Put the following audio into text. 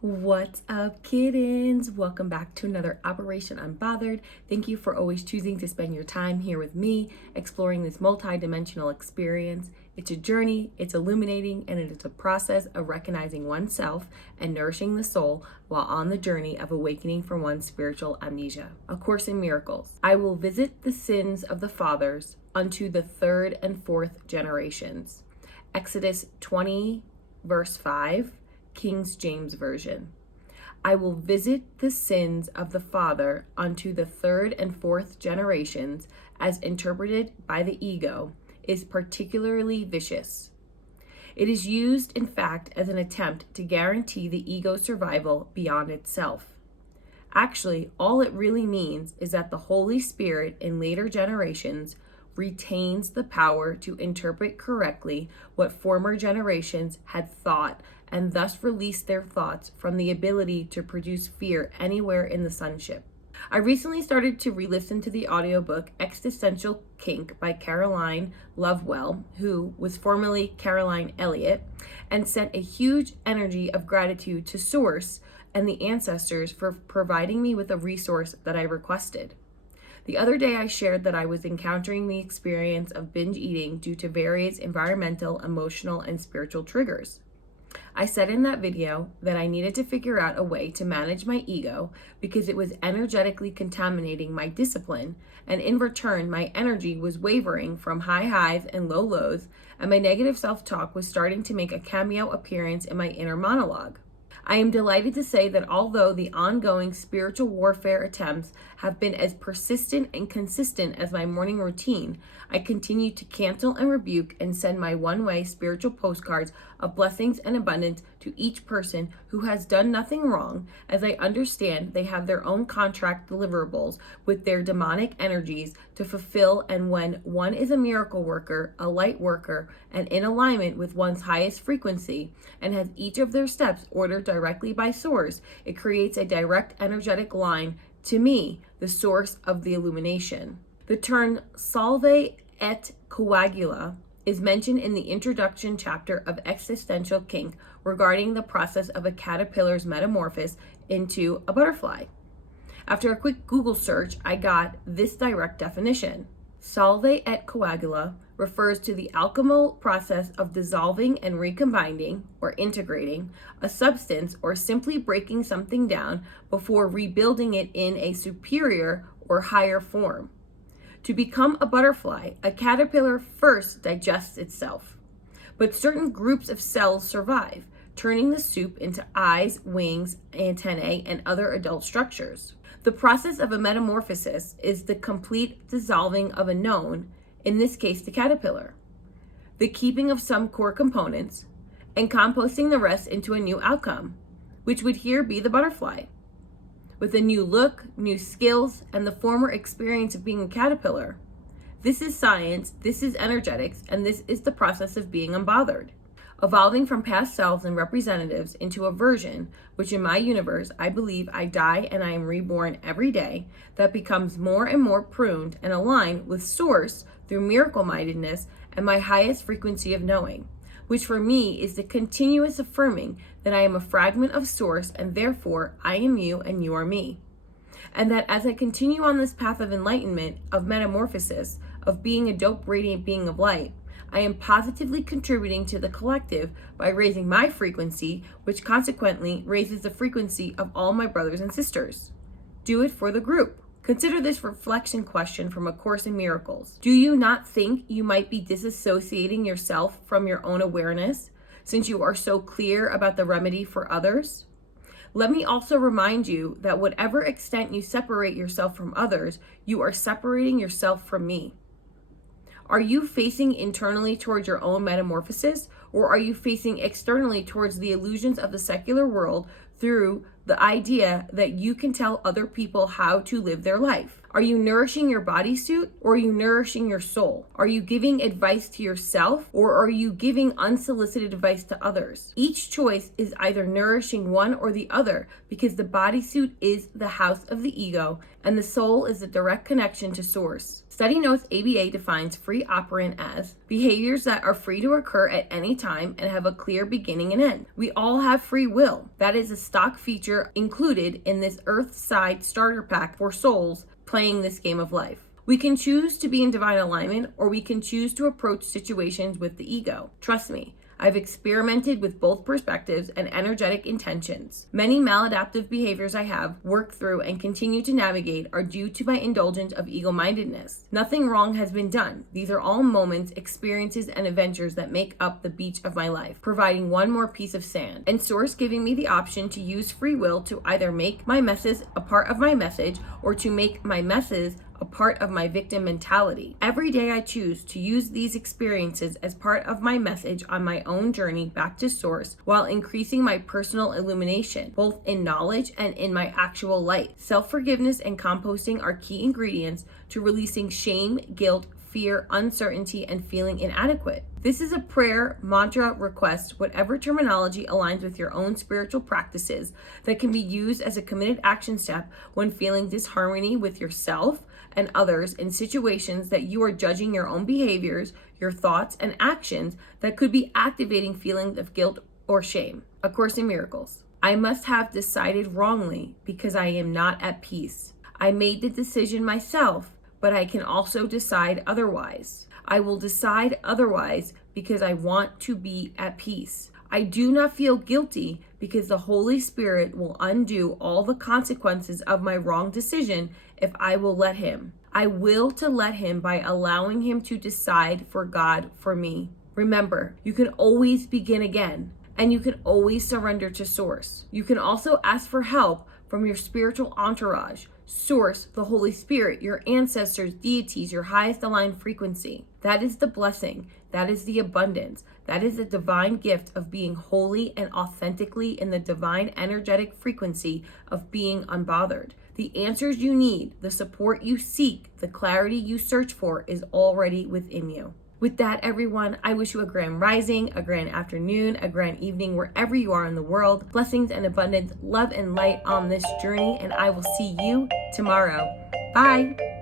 What's up, kittens? Welcome back to another Operation Unbothered. Thank you for always choosing to spend your time here with me, exploring this multi-dimensional experience. It's a journey, it's illuminating, and it is a process of recognizing oneself and nourishing the soul while on the journey of awakening from one's spiritual amnesia. A Course in Miracles. I will visit the sins of the fathers unto the third and fourth generations. Exodus 20, verse 5. King James Version. I will visit the sins of the father unto the third and fourth generations, as interpreted by the ego, is particularly vicious. It is used, in fact, as an attempt to guarantee the ego's survival beyond itself. Actually, all it really means is that the Holy Spirit in later generations retains the power to interpret correctly what former generations had thought, and thus release their thoughts from the ability to produce fear anywhere in the sonship. I recently started to re-listen to the audiobook Existential, Kink by Caroline Lovewell, who was formerly Caroline Elliott, and sent a huge energy of gratitude to Source and the ancestors for providing me with a resource that I requested. The other day I shared that I was encountering the experience of binge eating due to various environmental, emotional, and spiritual triggers. I said in that video that I needed to figure out a way to manage my ego because it was energetically contaminating my discipline, and in return my energy was wavering from high highs and low lows, and my negative self-talk was starting to make a cameo appearance in my inner monologue. I am delighted to say that although the ongoing spiritual warfare attempts have been as persistent and consistent as my morning routine, I continue to cancel and rebuke and send my one-way spiritual postcards of blessings and abundance to each person who has done nothing wrong, as I understand they have their own contract deliverables with their demonic energies to fulfill, and when one is a miracle worker, a light worker, and in alignment with one's highest frequency, and has each of their steps ordered directly by Source, it creates a direct energetic line to me, the source of the illumination. The term salve et coagula is mentioned in the introduction chapter of Existential Kink regarding the process of a caterpillar's metamorphosis into a butterfly. After a quick Google search, I got this direct definition. Salve et coagula refers to the alchemical process of dissolving and recombining or integrating a substance, or simply breaking something down before rebuilding it in a superior or higher form. To become a butterfly, a caterpillar first digests itself, but certain groups of cells survive, turning the soup into eyes, wings, antennae, and other adult structures. The process of a metamorphosis is the complete dissolving of a known, in this case the caterpillar, the keeping of some core components, and composting the rest into a new outcome, which would here be the butterfly. With a new look, new skills, and the former experience of being a caterpillar. This is science, this is energetics, and this is the process of being unbothered. Evolving from past selves and representatives into a version, which in my universe, I believe I die and I am reborn every day, that becomes more and more pruned and aligned with Source through miracle-mindedness and my highest frequency of knowing, which for me is the continuous affirming that I am a fragment of Source, and therefore I am you and you are me. And that as I continue on this path of enlightenment, of metamorphosis, of being a dope radiant being of light, I am positively contributing to the collective by raising my frequency, which consequently raises the frequency of all my brothers and sisters. Do it for the group. Consider this reflection question from A Course in Miracles. Do you not think you might be disassociating yourself from your own awareness, since you are so clear about the remedy for others? Let me also remind you that whatever extent you separate yourself from others, you are separating yourself from me. Are you facing internally towards your own metamorphosis, or are you facing externally towards the illusions of the secular world through the idea that you can tell other people how to live their life. Are you nourishing your bodysuit, or are you nourishing your soul? Are you giving advice to yourself, or are you giving unsolicited advice to others? Each choice is either nourishing one or the other, because the bodysuit is the house of the ego and the soul is the direct connection to source. Study Notes ABA defines free operant as behaviors that are free to occur at any time and have a clear beginning and end. We all have free will. That is a stock feature included in this Earthside starter pack for souls playing this game of life. We can choose to be in divine alignment, or we can choose to approach situations with the ego. Trust me, I've experimented with both perspectives and energetic intentions. Many maladaptive behaviors I have worked through and continue to navigate are due to my indulgence of ego-mindedness. Nothing wrong has been done. These are all moments, experiences, and adventures that make up the beach of my life, providing one more piece of sand. And Source giving me the option to use free will to either make my messes a part of my message or to make my messes a part of my victim mentality. Every day I choose to use these experiences as part of my message on my own journey back to source, while increasing my personal illumination, both in knowledge and in my actual light. Self-forgiveness and composting are key ingredients to releasing shame, guilt, fear, uncertainty, and feeling inadequate. This is a prayer, mantra, request, whatever terminology aligns with your own spiritual practices, that can be used as a committed action step when feeling disharmony with yourself and others in situations that you are judging your own behaviors, your thoughts, and actions that could be activating feelings of guilt or shame. A Course in Miracles. I must have decided wrongly because I am not at peace. I made the decision myself, but I can also decide otherwise. I will decide otherwise because I want to be at peace. I do not feel guilty because the Holy Spirit will undo all the consequences of my wrong decision if I will let Him. I will to let Him by allowing Him to decide for God for me. Remember, you can always begin again, and you can always surrender to Source. You can also ask for help from your spiritual entourage, Source, the Holy Spirit, your ancestors, deities, your highest aligned frequency. That is the blessing. That is the abundance. That is the divine gift of being wholly and authentically in the divine energetic frequency of being unbothered. The answers you need, the support you seek, the clarity you search for is already within you. With that, everyone, I wish you a grand rising, a grand afternoon, a grand evening, wherever you are in the world. Blessings and abundance, love and light on this journey, and I will see you tomorrow. Bye.